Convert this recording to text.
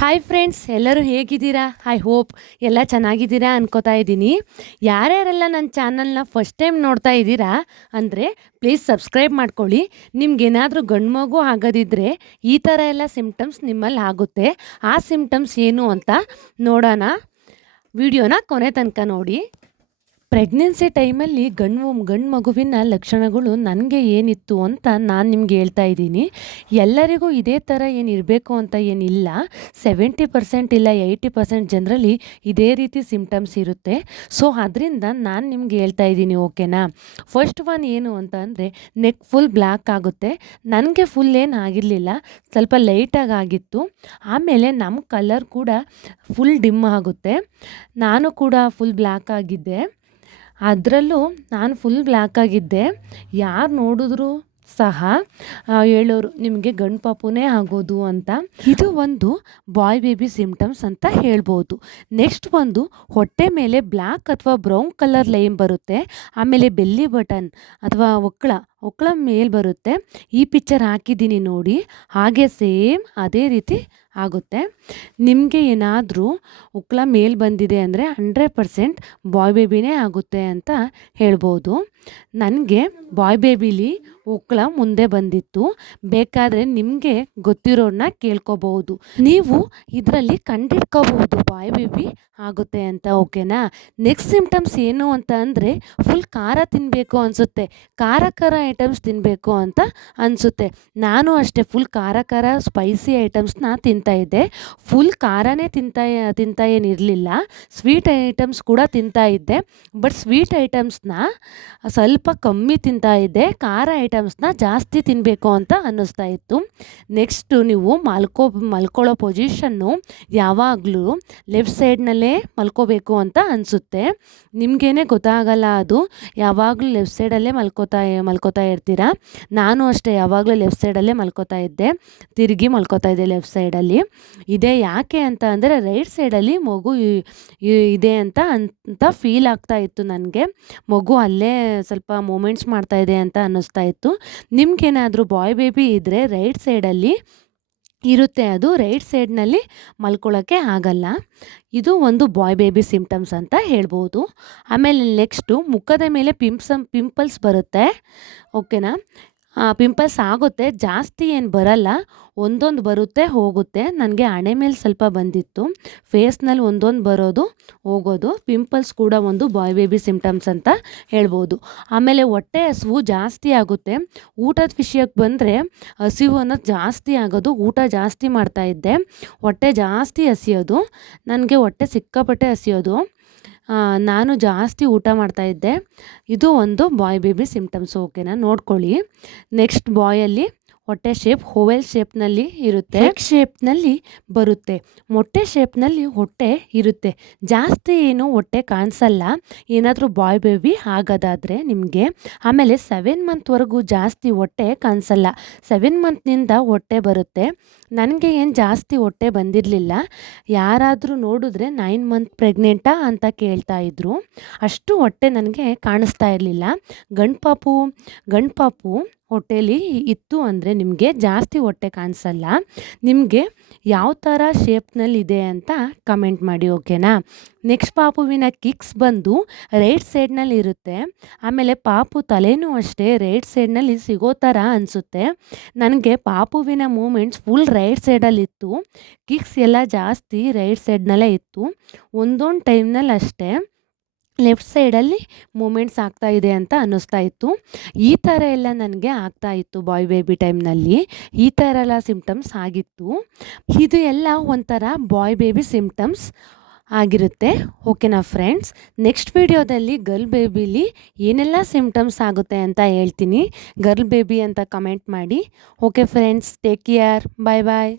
Hi friends, ಎಲ್ಲರೂ ಹೇಗಿದ್ದೀರಾ? I hope ಎಲ್ಲ ಚೆನ್ನಾಗಿದ್ದೀರಾ ಅನ್ಕೋತಾ ಇದ್ದೀನಿ. ಯಾರ್ಯಾರೆಲ್ಲ ನನ್ನ ಚಾನಲ್ನ ಫಸ್ಟ್ ಟೈಮ್ ನೋಡ್ತಾ ಇದ್ದೀರಾ ಅಂದರೆ ಪ್ಲೀಸ್ ಸಬ್ಸ್ಕ್ರೈಬ್ ಮಾಡ್ಕೊಳ್ಳಿ. ನಿಮ್ಗೇನಾದರೂ ಗಂಡು ಮಗು ಆಗೋದಿದ್ರೆ ಈ ಥರ ಎಲ್ಲ ಸಿಮ್ಟಮ್ಸ್ ನಿಮ್ಮಲ್ಲಿ ಆಗುತ್ತೆ. ಆ ಸಿಮ್ಟಮ್ಸ್ ಏನು ಅಂತ ನೋಡೋಣ. ವಿಡಿಯೋನ ಕೊನೆ ತನಕ ನೋಡಿ. ಪ್ರೆಗ್ನೆನ್ಸಿ ಟೈಮಲ್ಲಿ ಗಂಡು ಮಗುವಿನ ಲಕ್ಷಣಗಳು ನನಗೆ ಏನಿತ್ತು ಅಂತ ನಾನು ನಿಮ್ಗೆ ಹೇಳ್ತಾ ಇದ್ದೀನಿ. ಎಲ್ಲರಿಗೂ ಇದೇ ಥರ ಏನಿರಬೇಕು ಅಂತ ಏನಿಲ್ಲ. 70% ಇಲ್ಲ 80% ಜನರಲ್ಲಿ ಇದೇ ರೀತಿ ಸಿಮ್ಟಮ್ಸ್ ಇರುತ್ತೆ. ಸೊ ಅದರಿಂದ ನಾನು ನಿಮ್ಗೆ ಹೇಳ್ತಾ ಇದ್ದೀನಿ, ಓಕೆನಾ? ಫಸ್ಟ್ ಒನ್ ಏನು ಅಂತ ಅಂದರೆ ನೆಕ್ ಫುಲ್ ಬ್ಲ್ಯಾಕ್ ಆಗುತ್ತೆ. ನನಗೆ ಫುಲ್ ಏನು ಆಗಿರಲಿಲ್ಲ, ಸ್ವಲ್ಪ ಲೈಟಾಗಿ ಆಗಿತ್ತು. ಆಮೇಲೆ ನಮ್ಮ ಕಲರ್ ಕೂಡ ಫುಲ್ ಡಿಮ್ ಆಗುತ್ತೆ. ನಾನು ಕೂಡ ಫುಲ್ ಬ್ಲ್ಯಾಕ್ ಆಗಿದ್ದೆ. ಅದರಲ್ಲೂ ನಾನು ಫುಲ್ ಬ್ಲ್ಯಾಕ್ ಆಗಿದ್ದೆ. ಯಾರು ನೋಡಿದ್ರು ಸಹ ಹೇಳೋರು ನಿಮಗೆ ಗಂಡು ಪಾಪುನೇ ಆಗೋದು ಅಂತ. ಇದು ಒಂದು ಬಾಯ್ ಬೇಬಿ ಸಿಮ್ಟಮ್ಸ್ ಅಂತ ಹೇಳ್ಬೋದು. ನೆಕ್ಸ್ಟ್ ಒಂದು ಹೊಟ್ಟೆ ಮೇಲೆ ಬ್ಲ್ಯಾಕ್ ಅಥವಾ ಬ್ರೌನ್ ಕಲರ್ ಲೈನ್ ಬರುತ್ತೆ. ಆಮೇಲೆ ಬೆಲ್ಲಿ ಬಟನ್ ಅಥವಾ ಒಕ್ಕಳ ಮೇಲೆ ಬರುತ್ತೆ. ಈ ಪಿಕ್ಚರ್ ಹಾಕಿದ್ದೀನಿ ನೋಡಿ, ಹಾಗೆ ಸೇಮ್ ಅದೇ ರೀತಿ ಆಗುತ್ತೆ. ನಿಮಗೆ ಏನಾದರೂ ಉಕ್ಕಳ ಮೇಲೆ ಬಂದಿದೆ ಅಂದರೆ 100% ಬಾಯ್ ಬೇಬಿನೇ ಆಗುತ್ತೆ ಅಂತ ಹೇಳ್ಬೋದು. ನನಗೆ ಬಾಯ್ ಬೇಬಿಲಿ ಉಕ್ಕಳ ಮುಂದೆ ಬಂದಿತ್ತು. ಬೇಕಾದರೆ ನಿಮಗೆ ಗೊತ್ತಿರೋರನ್ನ ಕೇಳ್ಕೊಬಹುದು. ನೀವು ಇದರಲ್ಲಿ ಕಂಡಿಡ್ಕೋಬಹುದು ಬಾಯ್ ಬೇಬಿ ಆಗುತ್ತೆ ಅಂತ, ಓಕೆನಾ? ನೆಕ್ಸ್ಟ್ ಸಿಮ್ಟಮ್ಸ್ ಏನು ಅಂತ ಅಂದರೆ ಫುಲ್ ಖಾರ ತಿನ್ನಬೇಕು ಅನಿಸುತ್ತೆ. ಖಾರ ಐಟಮ್ಸ್ ತಿನ್ನಬೇಕು ಅಂತ ಅನಿಸುತ್ತೆ. ನಾನು ಅಷ್ಟೇ ಫುಲ್ ಖಾರ ಸ್ಪೈಸಿ ಐಟಮ್ಸ್ನ ತಿಂತಾಯಿದ್ದೆ. ಫುಲ್ ಖಾರನೇ ತಿಂತಾ ಏನಿರಲಿಲ್ಲ. ಸ್ವೀಟ್ ಐಟಮ್ಸ್ ಕೂಡ ತಿಂತಾ ಇದ್ದೆ. ಬಟ್ ಸ್ವೀಟ್ ಐಟಮ್ಸ್ನ ಸ್ವಲ್ಪ ಕಮ್ಮಿ ತಿಂತಾ ಇದ್ದೆ. ಖಾರ ಐಟಮ್ಸ್ನ ಜಾಸ್ತಿ ತಿನ್ನಬೇಕು ಅಂತ ಅನ್ನಿಸ್ತಾ ಇತ್ತು. ನೆಕ್ಸ್ಟು ನೀವು ಮಲ್ಕೊಳ್ಳೋ ಪೊಸಿಷನ್ನು ಯಾವಾಗಲೂ ಲೆಫ್ಟ್ ಸೈಡ್ನಲ್ಲೇ ಮಲ್ಕೋಬೇಕು ಅಂತ ಅನಿಸುತ್ತೆ. ನಿಮಗೇನೆ ಗೊತ್ತಾಗಲ್ಲ ಅದು. ಯಾವಾಗಲೂ ಲೆಫ್ಟ್ ಸೈಡಲ್ಲೇ ಮಲ್ಕೋತಾ ಇರ್ತೀರಾ. ನಾನು ಅಷ್ಟೇ ಯಾವಾಗಲೂ ಲೆಫ್ಟ್ ಸೈಡಲ್ಲೇ ಮಲ್ಕೋತಾ ಇದ್ದೆ. ತಿರುಗಿ ಮಲ್ಕೋತಾ ಇದ್ದೆ ಲೆಫ್ಟ್ ಸೈಡಲ್ಲಿ. ಇದೇ ಯಾಕೆ ಅಂತ ಅಂದರೆ ರೈಟ್ ಸೈಡಲ್ಲಿ ಮಗು ಇದೆ ಅಂತ ಫೀಲ್ ಆಗ್ತಾ ಇತ್ತು ನನಗೆ. ಮಗು ಅಲ್ಲೇ ಸ್ವಲ್ಪ ಮೂಮೆಂಟ್ಸ್ ಮಾಡ್ತಾ ಇದೆ ಅಂತ ಅನ್ನಿಸ್ತಾ ಇತ್ತು. ನಿಮ್ಗೇನಾದರೂ ಬಾಯ್ ಬೇಬಿ ಇದ್ದರೆ ರೈಟ್ ಸೈಡಲ್ಲಿ ಇರುತ್ತೆ, ಅದು ರೈಟ್ ಸೈಡ್ನಲ್ಲಿ ಮಲ್ಕೊಳ್ಳೋಕ್ಕೆ ಆಗಲ್ಲ. ಇದು ಒಂದು ಬಾಯ್ ಬೇಬಿ ಸಿಮ್ಟಮ್ಸ್ ಅಂತ ಹೇಳ್ಬೋದು. ಆಮೇಲೆ ನೆಕ್ಸ್ಟು ಮುಖದ ಮೇಲೆ ಪಿಂಪಲ್ಸ್ ಬರುತ್ತೆ, ಓಕೆನಾ? ಪಿಂಪಲ್ಸ್ ಆಗುತ್ತೆ, ಜಾಸ್ತಿ ಏನು ಬರಲ್ಲ, ಒಂದೊಂದು ಬರುತ್ತೆ ಹೋಗುತ್ತೆ. ನನಗೆ ಹಣೆ ಮೇಲೆ ಸ್ವಲ್ಪ ಬಂದಿತ್ತು. ಫೇಸ್ನಲ್ಲಿ ಒಂದೊಂದು ಬರೋದು ಹೋಗೋದು. ಪಿಂಪಲ್ಸ್ ಕೂಡ ಒಂದು ಬಾಯ್ ಬೇಬಿ ಸಿಮ್ಟಮ್ಸ್ ಅಂತ ಹೇಳ್ಬೋದು. ಆಮೇಲೆ ಹೊಟ್ಟೆ ಹಸಿವು ಜಾಸ್ತಿ ಆಗುತ್ತೆ. ಊಟದ ವಿಷಯಕ್ಕೆ ಬಂದರೆ ಹಸಿವು ಅನ್ನೋದು ಜಾಸ್ತಿ ಆಗೋದು. ಊಟ ಜಾಸ್ತಿ ಮಾಡ್ತಾಯಿದ್ದೆ, ಹೊಟ್ಟೆ ಜಾಸ್ತಿ ಹಸಿಯೋದು. ನನಗೆ ಹೊಟ್ಟೆ ಸಿಕ್ಕಾಪಟ್ಟೆ ಹಸಿಯೋದು. ನಾನು ಜಾಸ್ತಿ ಊಟ ಮಾಡ್ತಾಯಿದ್ದೆ. ಇದು ಒಂದು ಬಾಯ್ ಬೇಬಿ ಸಿಮ್ಟಮ್ಸ್, ಓಕೆನಾ? ನೋಡ್ಕೊಳ್ಳಿ. ನೆಕ್ಸ್ಟ್ ಬಾಯಲ್ಲಿ ಹೊಟ್ಟೆ ಶೇಪ್ ಓವೆಲ್ ಶೇಪ್ನಲ್ಲಿ ಇರುತ್ತೆ, ಎಗ್ ಶೇಪ್ನಲ್ಲಿ ಬರುತ್ತೆ, ಮೊಟ್ಟೆ ಶೇಪ್ನಲ್ಲಿ ಹೊಟ್ಟೆ ಇರುತ್ತೆ. ಜಾಸ್ತಿ ಏನು ಹೊಟ್ಟೆ ಕಾಣಿಸಲ್ಲ ಏನಾದರೂ ಬಾಯ್ ಬೇಬಿ ಆಗೋದಾದರೆ ನಿಮಗೆ. ಆಮೇಲೆ 7 ಮಂತ್ವರೆಗೂ ಜಾಸ್ತಿ ಹೊಟ್ಟೆ ಕಾಣಿಸಲ್ಲ. 7 ಮಂತ್ನಿಂದ ಹೊಟ್ಟೆ ಬರುತ್ತೆ. ನನಗೆ ಏನು ಜಾಸ್ತಿ ಹೊಟ್ಟೆ ಬಂದಿರಲಿಲ್ಲ. ಯಾರಾದರೂ ನೋಡಿದ್ರೆ 9 ಮಂತ್ ಪ್ರೆಗ್ನೆಂಟಾ ಅಂತ ಕೇಳ್ತಾ ಇದ್ರು. ಅಷ್ಟು ಹೊಟ್ಟೆ ನನಗೆ ಕಾಣಿಸ್ತಾ ಇರಲಿಲ್ಲ. ಗಂಡು ಪಾಪು ಹೊಟ್ಟೆಲಿ ಇತ್ತು ಅಂದರೆ ನಿಮಗೆ ಜಾಸ್ತಿ ಹೊಟ್ಟೆ ಕಾಣಿಸಲ್ಲ. ನಿಮಗೆ ಯಾವ ಥರ ಶೇಪ್ನಲ್ಲಿದೆ ಅಂತ ಕಮೆಂಟ್ ಮಾಡಿ, ಓಕೆನಾ? ನೆಕ್ಸ್ಟ್ ಪಾಪುವಿನ ಕಿಕ್ಸ್ ಬಂದು ರೈಟ್ ಸೈಡ್ನಲ್ಲಿ ಇರುತ್ತೆ. ಆಮೇಲೆ ಪಾಪು ತಲೆನೂ ಅಷ್ಟೇ ರೈಟ್ ಸೈಡ್ನಲ್ಲಿ ಸಿಗೋ ಥರ ಅನಿಸುತ್ತೆ. ನನಗೆ ಪಾಪುವಿನ ಮೂಮೆಂಟ್ಸ್ ಫುಲ್ ರೈಟ್ ಸೈಡಲ್ಲಿತ್ತು. ಕಿಕ್ಸ್ ಎಲ್ಲ ಜಾಸ್ತಿ ರೈಟ್ ಸೈಡ್ನಲ್ಲೇ ಇತ್ತು. ಒಂದೊಂದು ಟೈಮ್ನಲ್ಲಿ ಅಷ್ಟೇ ಲೆಫ್ಟ್ ಸೈಡಲ್ಲಿ ಮೂಮೆಂಟ್ಸ್ ಆಗ್ತಾ ಇದೆ ಅಂತ ಅನ್ನಿಸ್ತಾ ಇತ್ತು. ಈ ಥರ ಎಲ್ಲ ನನಗೆ ಆಗ್ತಾ ಇತ್ತು ಬಾಯ್ ಬೇಬಿ ಟೈಮ್ನಲ್ಲಿ. ಈ ಥರ ಎಲ್ಲ ಸಿಮ್ಟಮ್ಸ್ ಆಗಿತ್ತು. ಇದು ಎಲ್ಲ ಒಂಥರ ಬಾಯ್ ಬೇಬಿ ಸಿಮ್ಟಮ್ಸ್ ಆಗಿರುತ್ತೆ, ಓಕೆನಾ ಫ್ರೆಂಡ್ಸ್? ನೆಕ್ಸ್ಟ್ ವಿಡಿಯೋದಲ್ಲಿ ಗರ್ಲ್ ಬೇಬಿಲಿ ಏನೆಲ್ಲ ಸಿಮ್ಟಮ್ಸ್ ಆಗುತ್ತೆ ಅಂತ ಹೇಳ್ತೀನಿ. ಗರ್ಲ್ ಬೇಬಿ ಅಂತ ಕಮೆಂಟ್ ಮಾಡಿ. ಓಕೆ ಫ್ರೆಂಡ್ಸ್, ಟೇಕ್ ಕೇರ್, ಬಾಯ್ ಬಾಯ್.